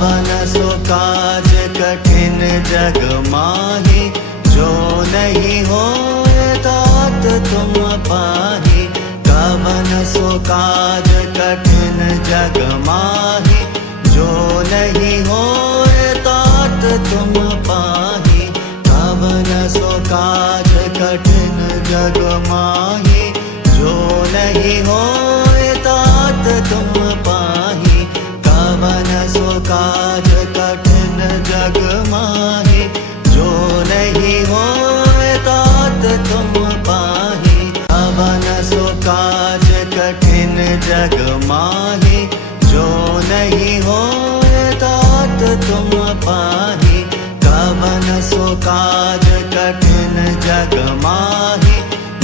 कवन सो काज कठिन जग माही, जो नहीं होए तात तुम पाही। कवन सो काज कठिन जग माही, जो नहीं होए तात तुम पाही। कवन सो काज कठिन जग माही, जो नहीं होए तात तुम पाही। कवन सो काज कठिन जग माही, जो नहीं होए तात तुम पाही। कवन सो काज कठिन जग माही, जो नहीं होए तात तुम पाही। कवन सो काज कठिन जग माही,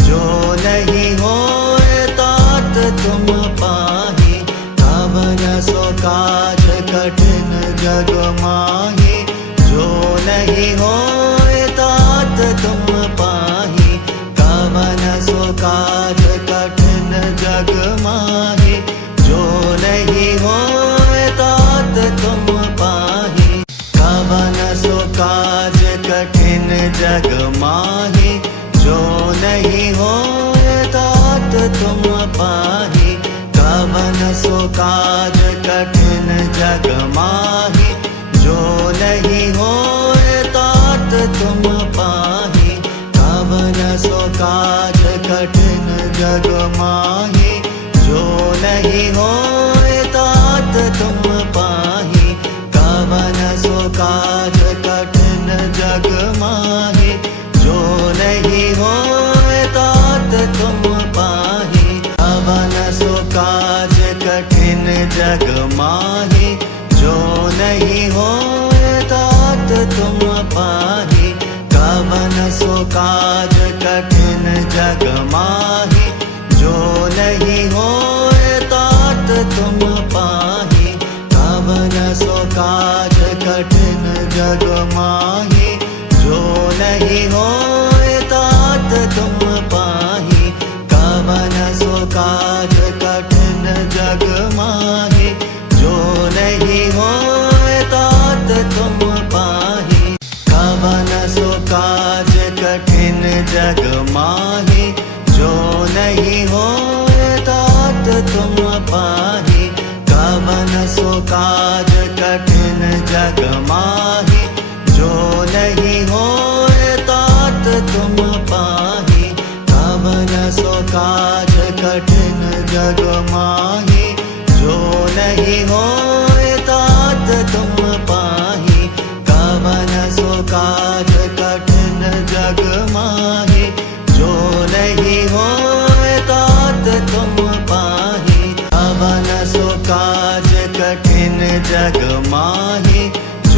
जो नहीं होए तात तुम पाही। कवन सो काज कठिन जग माही, जो नहीं होए तात तुम पाही। कवन सो काज कठिन जग माही, जो नहीं होए तात तुम पाही। कवन सो काज कठिन जग माही, जो नहीं होए तात तुम पाही। कवन सो काज कठिन जग माही, जो नहीं होए तात तुम पाही। कवन सो काज कठिन जग माही, जो नहीं होए तात तुम पाही। कवन सो काज कठिन जग माही, जो नहीं होए तात तुम पाही। कवन सो काज कठिन जग माही, जो नहीं होए तात तुम पाही। कवन सो काज कठिन जग माही, जो नहीं होए तात तुम पाही। कवन सो काज कठिन जग माही, जो नहीं होए तात तुम पाही। कवन सो काज कठिन जग माही, जो नहीं होए तात तुम पाही। कवन सो काज कठिन जग माही, जो नहीं होए तात तुम पाही। कवन सो काज कठिन जग माही, जो नहीं होए तात तुम पाही। कवन सो काज कठिन जग माही, जो नहीं होए तात तुम पाही। कवन सो काज कठिन जग माही, जो नहीं होए तात तुम पाही। कवन सो काज कठिन जग माही, जो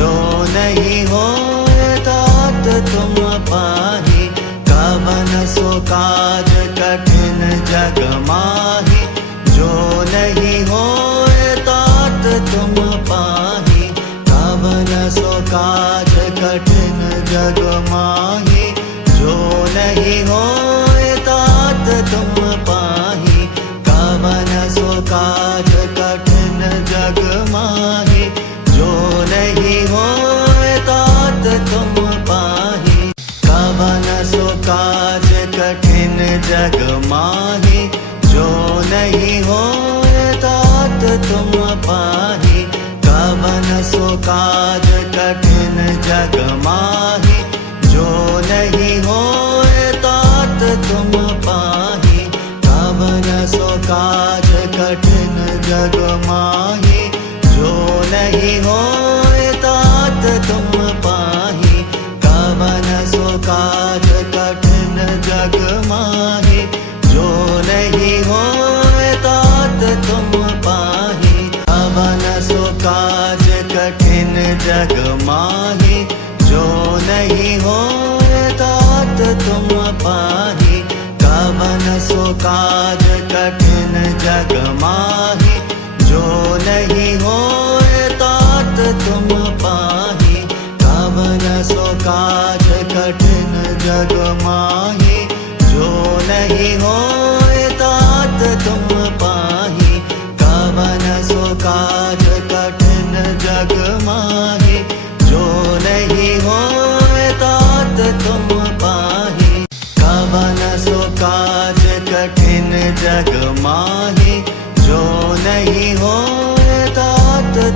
नहीं होए तात तुम पाही। कवन सो काज कठिन जग माही, जो नहीं होए तात तुम पाही। कवन सो काज कठिन जग माही, जो नहीं होए तात तुम पाही। कवन सो काज कठिन जग माही, जो नहीं होए तात तुम पाही। कवन सो काज कठिन जग माही, जो नहीं होए तात तुम पाही। कवन सो काज कठिन जग माही, जो नहीं होए तात तुम पाही। कवन सो काज कठिन जग माही, जो नहीं होए तात तुम पाही। कवन सो काज कठिन जग माही, जो नहीं होए तात तुम पाही। कवन सो काज कठिन जग माही, जो नहीं होए तात तुम पाही। कवन सो काज कठिन जग माही, जो नहीं होए तात तुम पाही। कवन सो काज कठिन जग माही, जो नहीं होए तात तुम पाही। कवन सो काज कठिन जग माही।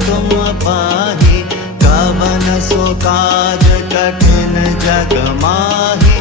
तुम पाहि। कवन सो काज कठिन जग माहि,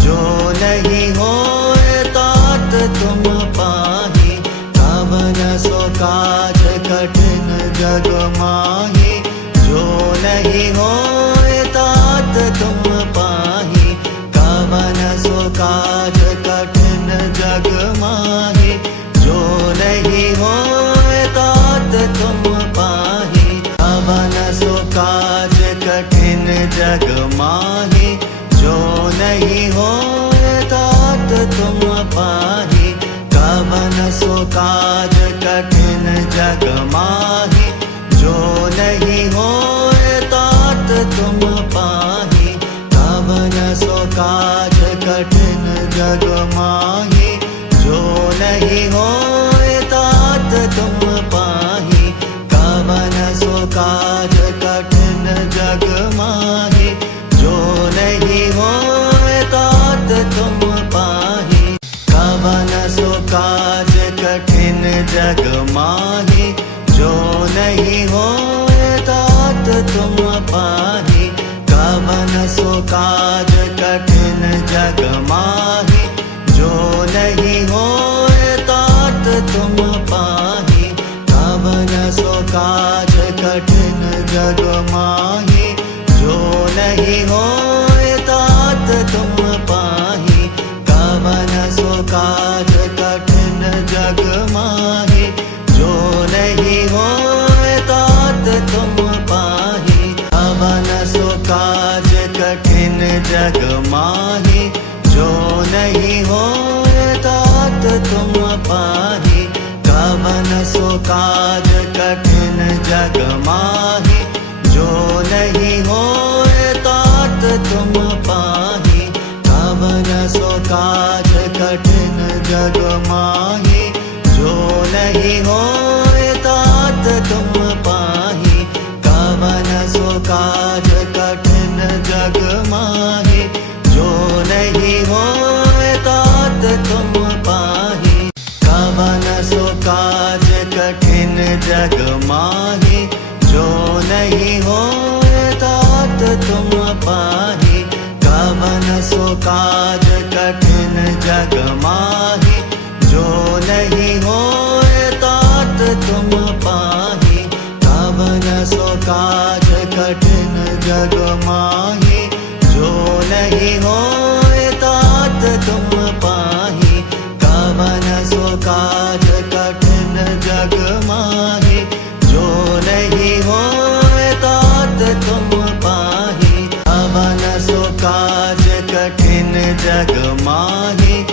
जो नहीं होए तात तुम पाहि। कवन सो काज कठिन जग माहि, जो नहीं होए तात तुम पाहि। कवन सो काज कठिन जग माहि, जो नहीं होए तात तुम पाहि। कवन सो काज कठिन जग माहि, जो नहीं होए तात तुम पाहि। कवन सो काज कठिन जग माहि, जो नहीं होए तात तुम पाहि। कवन सो काज कठिन जग माहि, जो नहीं होए तात तुम पाहि। कवन सो काज कठिन जग माहि, जो नहीं होए तात तुम पाहि। कवन सो काज कठिन जग माहि, जो नहीं होए तात तुम पाहि। कवन सो काज कठिन जग माहि, जो नहीं होए तात तुम पाहि। कवन सो काज कठिन जग माहि, जो नहीं होए तात तुम पाहि। कवन सो काज कठिन जग माहि, जो नहीं होए तात तुम पाहि। कवन सो काज कठिन जग माहि, जो नहीं होए तात तुम पाहि। कवन सो काज कठिन जग माहि, जो नहीं होए तात तुम पाहि। कवन सो काज कठिन जग माहि, जो नहीं होए तात तुम पाहि। कवन सो काज कठिन जग माहि, जो नहीं होए तात तुम पाहि। कवन सो काज कठिन जग माहि, जो नहीं होए तात तुम पाहि। कवन सो काज कठिन जग माहि, जो नहीं होए तात तुम पाहि। कवन सो काज कठिन जग माहि, जो नहीं होए तात तुम पाहि। कवन सो काज कठिन जग माहि, जो नहीं होए तात तुम पाहि। कवन सो काज कठिन जग माहि,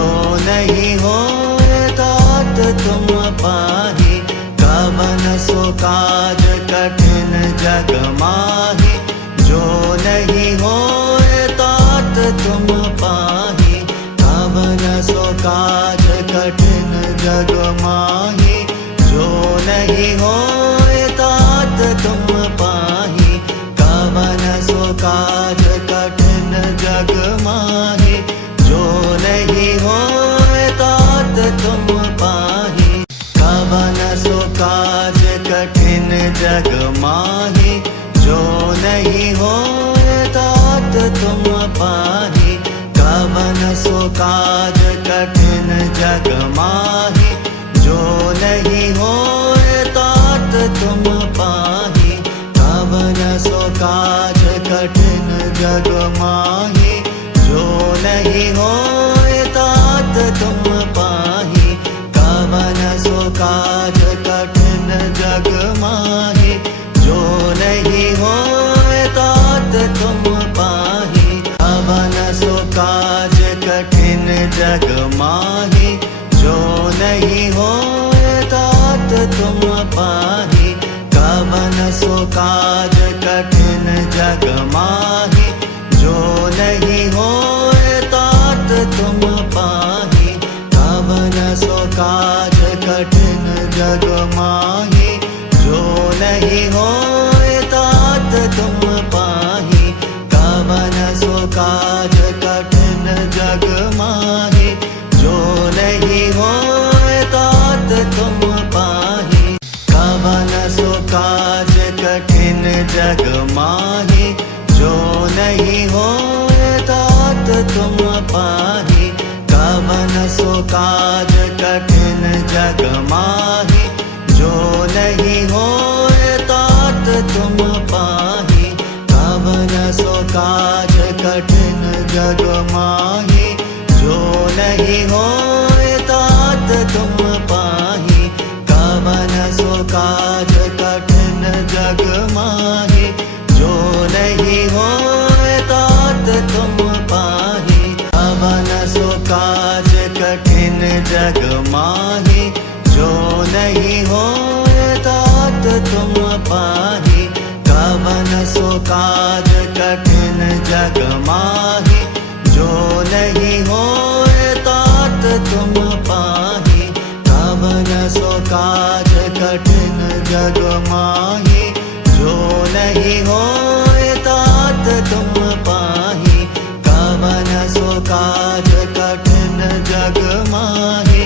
जो नहीं होए तात तुम पाहि। कवन सो काज कठिन जग माहि, जो नहीं होए तात तुम पाहि। कवन सो काज कठिन जग माहि, जो नहीं होए तात तुम पाहि। कवन सो काज कठिन जग माहि, जो नहीं होए तात तुम पाहि। कवन सो काज कठिन जग माहि, जो नहीं होए तात तुम पाहि। कवन सो काज कठिन जग माहि, जो नहीं होए तात तुम पाहि। कवन सो काज कठिन जग माहि, जो नहीं होए तात तुम पाहि। कवन सो काज कठिन जग माहि, जो नहीं होए तात तुम पाहि। कवन सो काज कठिन जग माहि, जो नहीं होए तात तुम पाहि। कवन सो काज कठिन जग माहि, जो नहीं होए तात तुम पाहि। कवन सो काज कठिन जग माहि, जो नहीं होए तात तुम पाहि। कवन सो काज कठिन जग माहि, जो नहीं होए तात तुम पाहि। कवन सो काज जग माहि जो नहीं होए तात तुम पाहि कवन सो काज कठिन जग माहि जो नहीं होए तात तुम पाहि कवन सो काज कठिन जग माहि जो नहीं होए तात तुम पाहि कवन सो काज कठिन जग माहि जो नहीं होए तात तुम पाहि कवन सो काज कठिन जग माहि जो नहीं होए तात तुम पाहि कवन सो काज कठिन जग माहि जो नहीं होए तात तुम पाहि कवन सो काज कठिन जग माहि जो नहीं होए तात तुम पाहि कवन सो काज कठिन जग माहि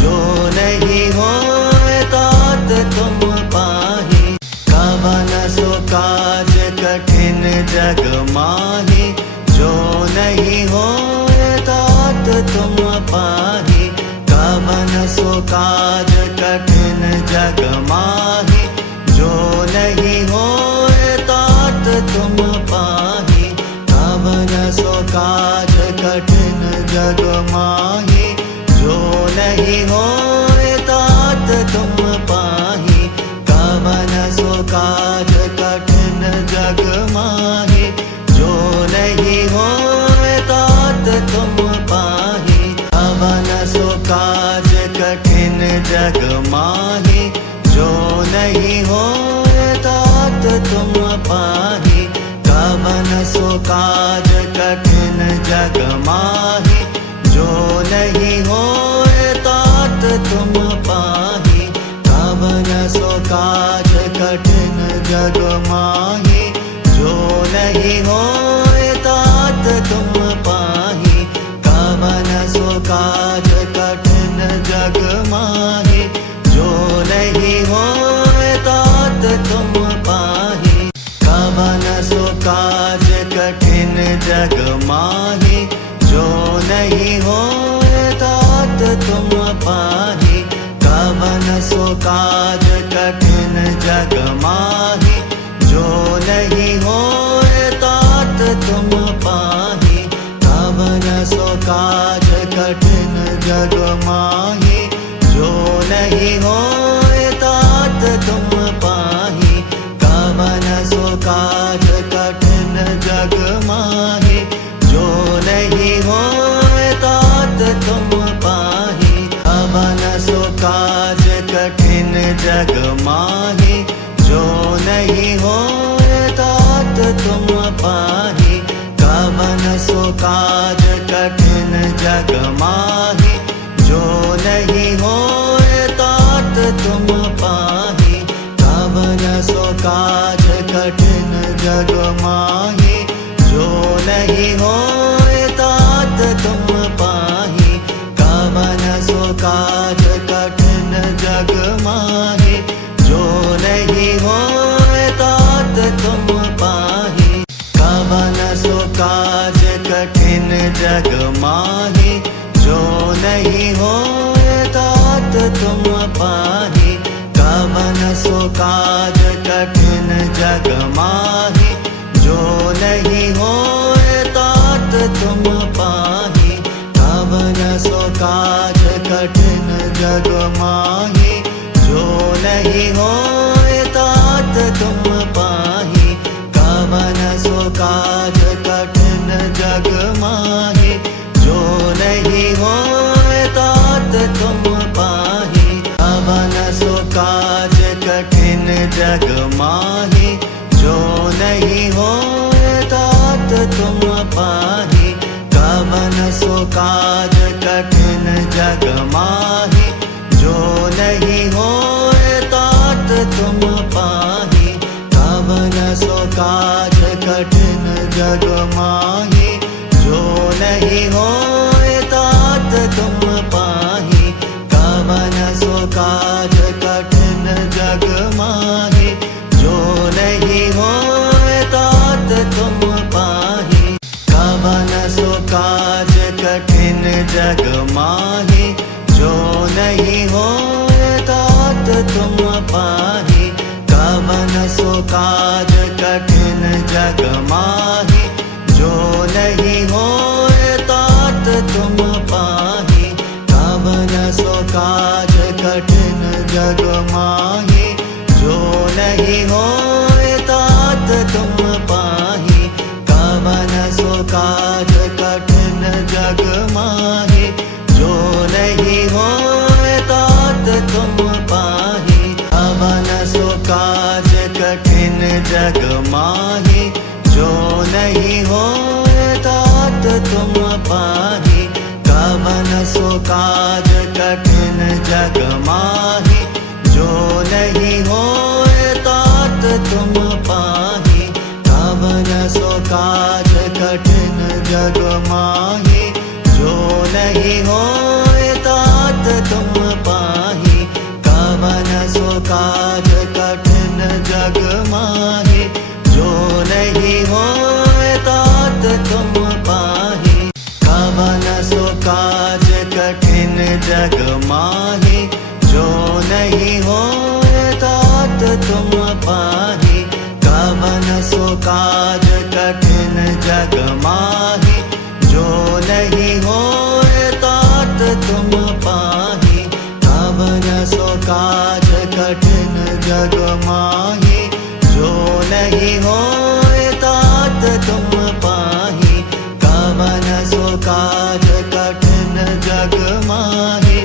जो नहीं होए तात तुम पाहि कवन सो काज कठिन जग माहि जो नहीं होए तात तुम पाहि कवन सो काज कठिन जग माहि जो नहीं होए तात तुम पाहि कवन सो काज कठिन जग माहि जो नहीं होए तात तुम पाहि कवन सो काज कठिन जग माहि जो नहीं होए तात तुम पाहि कवन सो काज कठिन जग माहि जो नहीं होए तात तुम पाहि कवन सो काज कठिन जग माहि जो नहीं होए तात तुम पाहि कवन सो काज कठिन जग माहि जो नहीं होए तात तुम पाहि कवन सो काज कठिन जग माहि जो नहीं होए तात तुम पाहि कवन सो काज कठिन जग माहि जो नहीं होए तात तुम पाहि कवन सो काज कठिन जग माहि जो नहीं होए तात तुम पाहि कवन सो काज कठिन जग माहि जो नहीं होए तात तुम पाहि कवन सो काज कठिन जग माहि जो नहीं होए तात तुम पाहि कवन सो काज कठिन जग माहि जो नहीं होए तात तुम पाहि कवन सो काज कठिन जग माहि जो नहीं होए तात तुम पाहि कवन सो काज कठिन जग माहि जो नहीं होए तात तुम पाहि कवन सो काज कठिन जग माहि जो नहीं होए तात तुम पाहि कवन सो काज कठिन जग माहि जो नहीं होए तात तुम पाहि कवन सो काज कठिन जग माहि जो नहीं होए तात तुम पाहि कवन सो काज कठिन जग माहि जो नहीं होए तात तुम पाहि कवन सो काज कठिन जग माहि जो नहीं होए तात तुम पाहि कवन सो काज कठिन जग माहि जो नहीं होए तात तुम पाहि कवन सो काज कठिन जग माहि जो नहीं होए तात तुम पाहि कवन सो काज कठिन जग माहि जो नहीं होए तात तुम पाहि कवन सो काज कठिन जग माहि जो नहीं हो सो काज कठिन जग माही, जो नहीं होए तात तुम पाही। कवन सो काज कठिन जग माही, जो नहीं होए तात तुम पाही। कवन सो काज कठिन जग माही, जो नहीं होए तात तुम पाही। कवन सो काज कठिन जग माही, जो नहीं होए तात तुम पाही। कवन सो काज कठिन जग माही, जो नहीं होए तात तुम पाही। कवन सो काज कठिन जग माही, जो नहीं होए तात तुम पाही। कवन सो काज कठिन जग माही, जो नहीं होए तात तुम पाही। कवन सो काज कठिन जग माही, जो नहीं होए तात तुम पाही। कवन सो काज कठिन जग माही, जो नहीं होए तात तुम पाही। कवन सो काज कठिन जग माही, जो नहीं होए तात तुम पाही। कवन सो काज कठिन जग माही,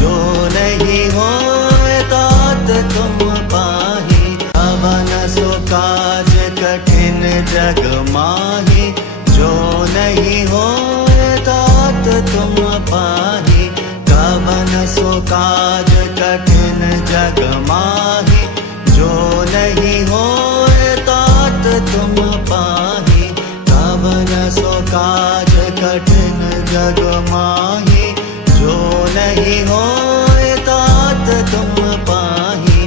जो नहीं होए तात तुम पाही। कवन सो काज कठिन जग माही, जो नहीं होए तात तुम पाही। कवन सो काज कठिन जग माही, जो नहीं होए तात तुम पाही। कवन सो काज कठिन जग माही, जो नहीं होए तात तुम पाही।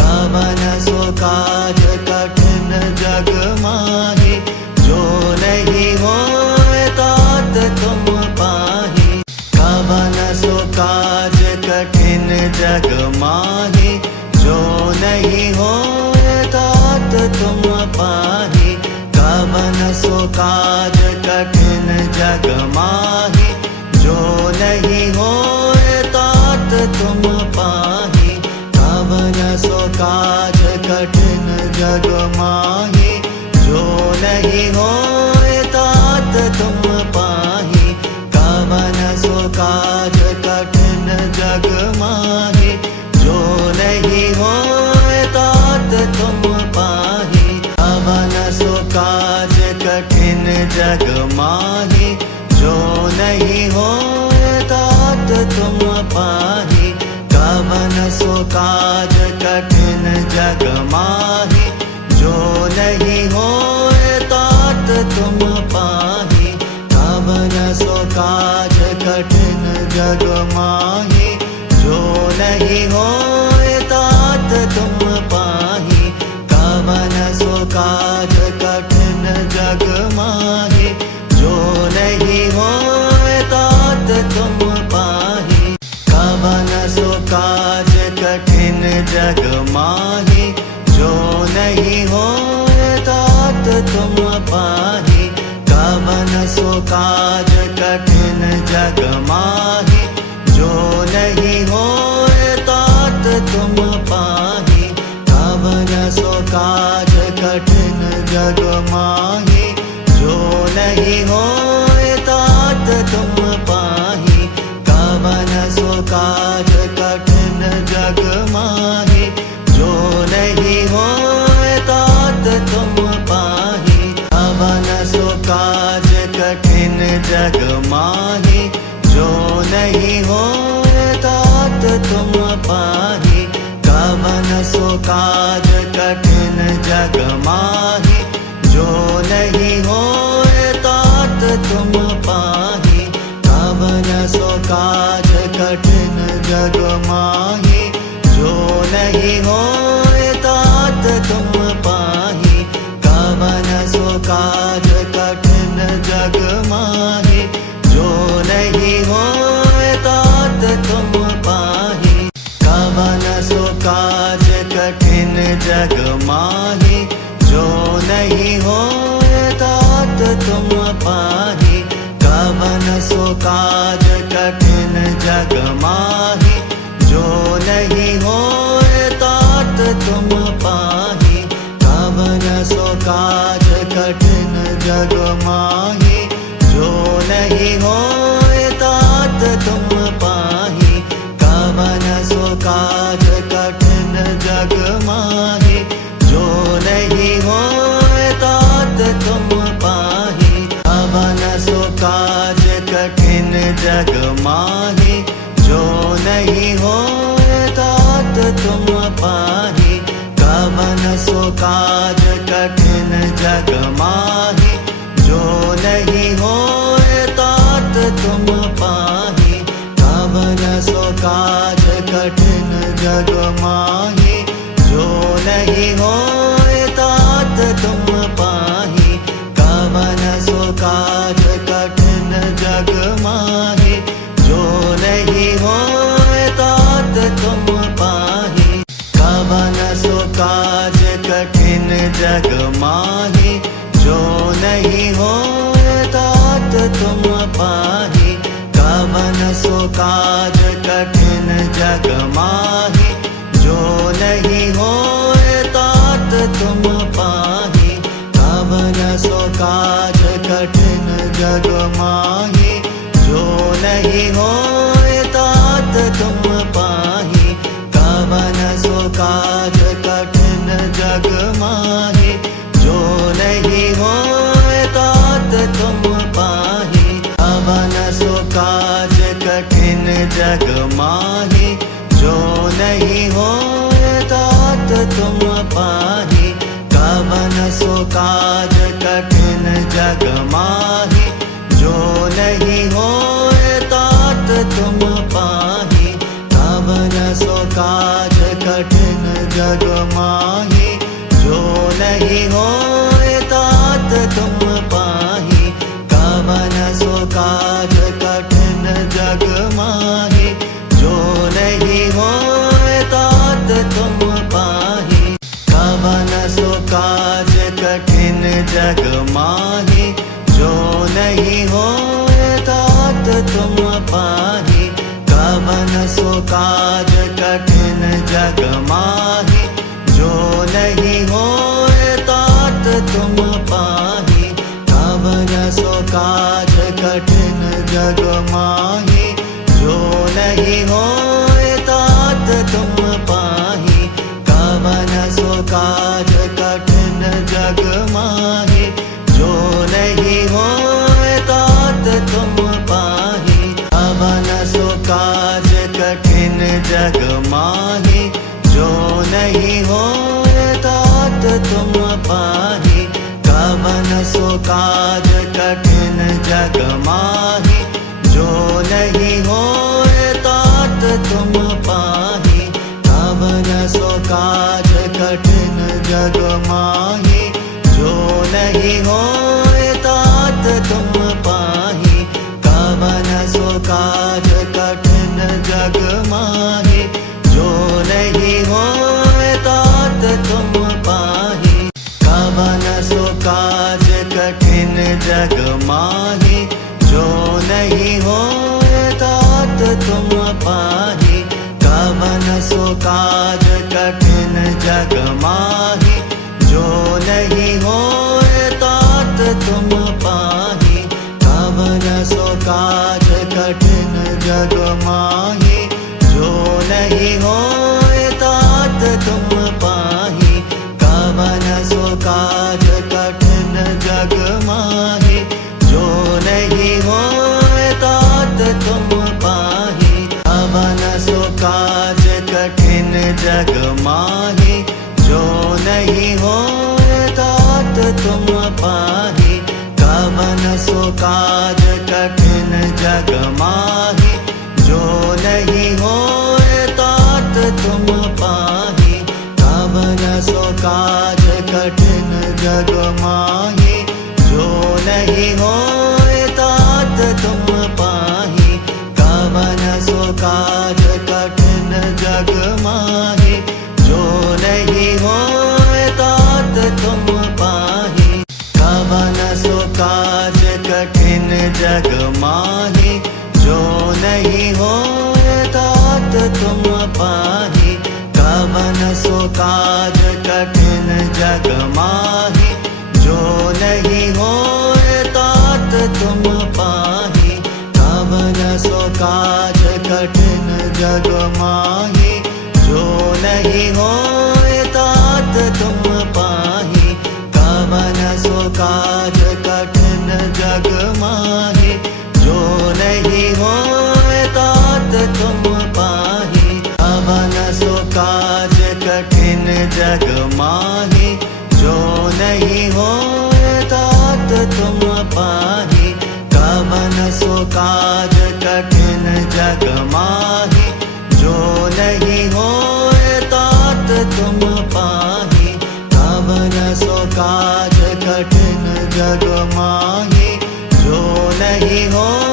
कवन सो काज कठिन जग माही, जो नहीं होए तात तुम पाही। कवन सो काज कठिन जग माही, जो नहीं होए तात तुम पाही। कवन सो काज कठिन जग माही, जो नहीं होए तात तुम पाही। कवन सो काज कठिन जग माही, जो नहीं होए तात तुम पाही। कवन सो काज कठिन जग माही, जो नहीं होए तात तुम पाही। कवन सो काज कठिन जग माही, जो नहीं होए तात तुम पाही। कवन सो काज कठिन जग माही, जो नहीं होए तात तुम पाही। कवन सो काज कठिन जग माही, जो नहीं होए तात तुम पाही। कवन सो काज कठिन जग माही, जो नहीं होए तात तुम पाही। कवन सो काज कठिन जग माही, जो नहीं होए तात तुम पाही। कवन सो काज कठिन जग माही, जो नहीं होए तात तुम पाही। कवन सो काज कठिन जग माही, जो नहीं होए तात तुम पाही। कवन सो काज कठिन जग माही, जो नहीं होए तात तुम पाही। कवन सो काज कठिन जग माही, जो नहीं होए तात तुम पाही। कवन सो काज कठिन जग माही, जो नहीं होए तात तुम पाही। कवन सो काज कठिन जग माही, जो नहीं होए तात तुम पाही। कवन सो काज कठिन जग माही, जो नहीं होए तात तुम पाही। कवन सो काज कठिन जग माही, काज कठिन जग माही, जो नहीं होए तात तुम पाही। कवन सो काज कठिन जग माही, जो नहीं होए तात तुम पाही। कवन सो काज कठिन जग माही, जो नहीं होए तात तुम पाही। कवन सो काज कठिन जग माही, जो नहीं होए तात तुम पाही। कवन सो काज कठिन जग माही, जो नहीं होए तात तुम पाही। कवन सो काज कठिन जग माही, जो नहीं होए तात तुम पाही। कवन सो काज कठिन जग माही, जो नहीं होए तात तुम पाही। कवन सो काज कठिन जग माही, जो नहीं होए तात तुम पाही। कवन सो काज कठिन जग माही, जो नहीं होए तात तुम पाही। कवन सो काज कठिन जग माही, जो नहीं होए तात तुम पाही। कवन सो काज कठिन जग माही, जो नहीं होए तात तुम पाही। कवन सो काज कठिन जग माही, जो नहीं होए तात तुम पाही। कवन सो काज कठिन जग माही, जो नहीं होए तात तुम पाही। कवन सो काज कठिन जग माही, जो नहीं होए तात तुम पाही। कवन सो काज कठिन जग माही, जो नहीं होए तात तुम पाही। कवन सो काज कठिन जग माही, जो नहीं होए तात तुम पाही। कवन सो काज कठिन जग माही, जो नहीं होए तात तुम पाही। कवन सो काज कठिन जग माही, जो नहीं होए तात तुम पाही। कवन सो काज कठिन जग माही, जो नहीं होए तात तुम पाही। कवन सो काज कठिन जग माही, जो नहीं होए तात तुम पाही। कवन सो काज कठिन जग माही, जो नहीं होए तात तुम पाही। कवन सो काज कठिन जग माही, जो नहीं होए तात तुम पाही। कवन सो काज कठिन जग माही, जो नहीं होए तात तुम पाही। कवन सो काज कठिन जग माही, जो नहीं होए तात तुम पाही। कवन सो काज कठिन जग माही, जो नहीं होए तात तुम पाही। कवन सो काज कठिन जग माही, जो नहीं होए तात तुम पाही। कवन सो काज कठिन जग माही, जो नहीं होए तात तुम पाही। कवन सो काज कठिन जग माही, जो नहीं होए तात तुम पाही। कवन सो काज कठिन जग माही, जो नहीं होए तात तुम पाही। कवन सो काज कठिन जग माही, जो नहीं होए तात तुम पाही। कवन सो काज कठिन जग माही, जो नहीं होए तात तुम पाही। कवन सो काज कठिन जग माही, जग माहि, जो नहीं होए तात तुम पाहि। कवन सो काज कठिन जग माहि, जो नहीं होए तात तुम पाहि। कवन सो काज कठिन जग माहि, जो नहीं होए तात तुम पाहि। कवन सो काज कठिन जग माहि, जो नहीं होए तात तुम पाहि। कवन सो काज कठिन जग माहि, जो नहीं होए तात तुम पाहि। कवन सो काज कठिन जग माहि, जो नहीं हो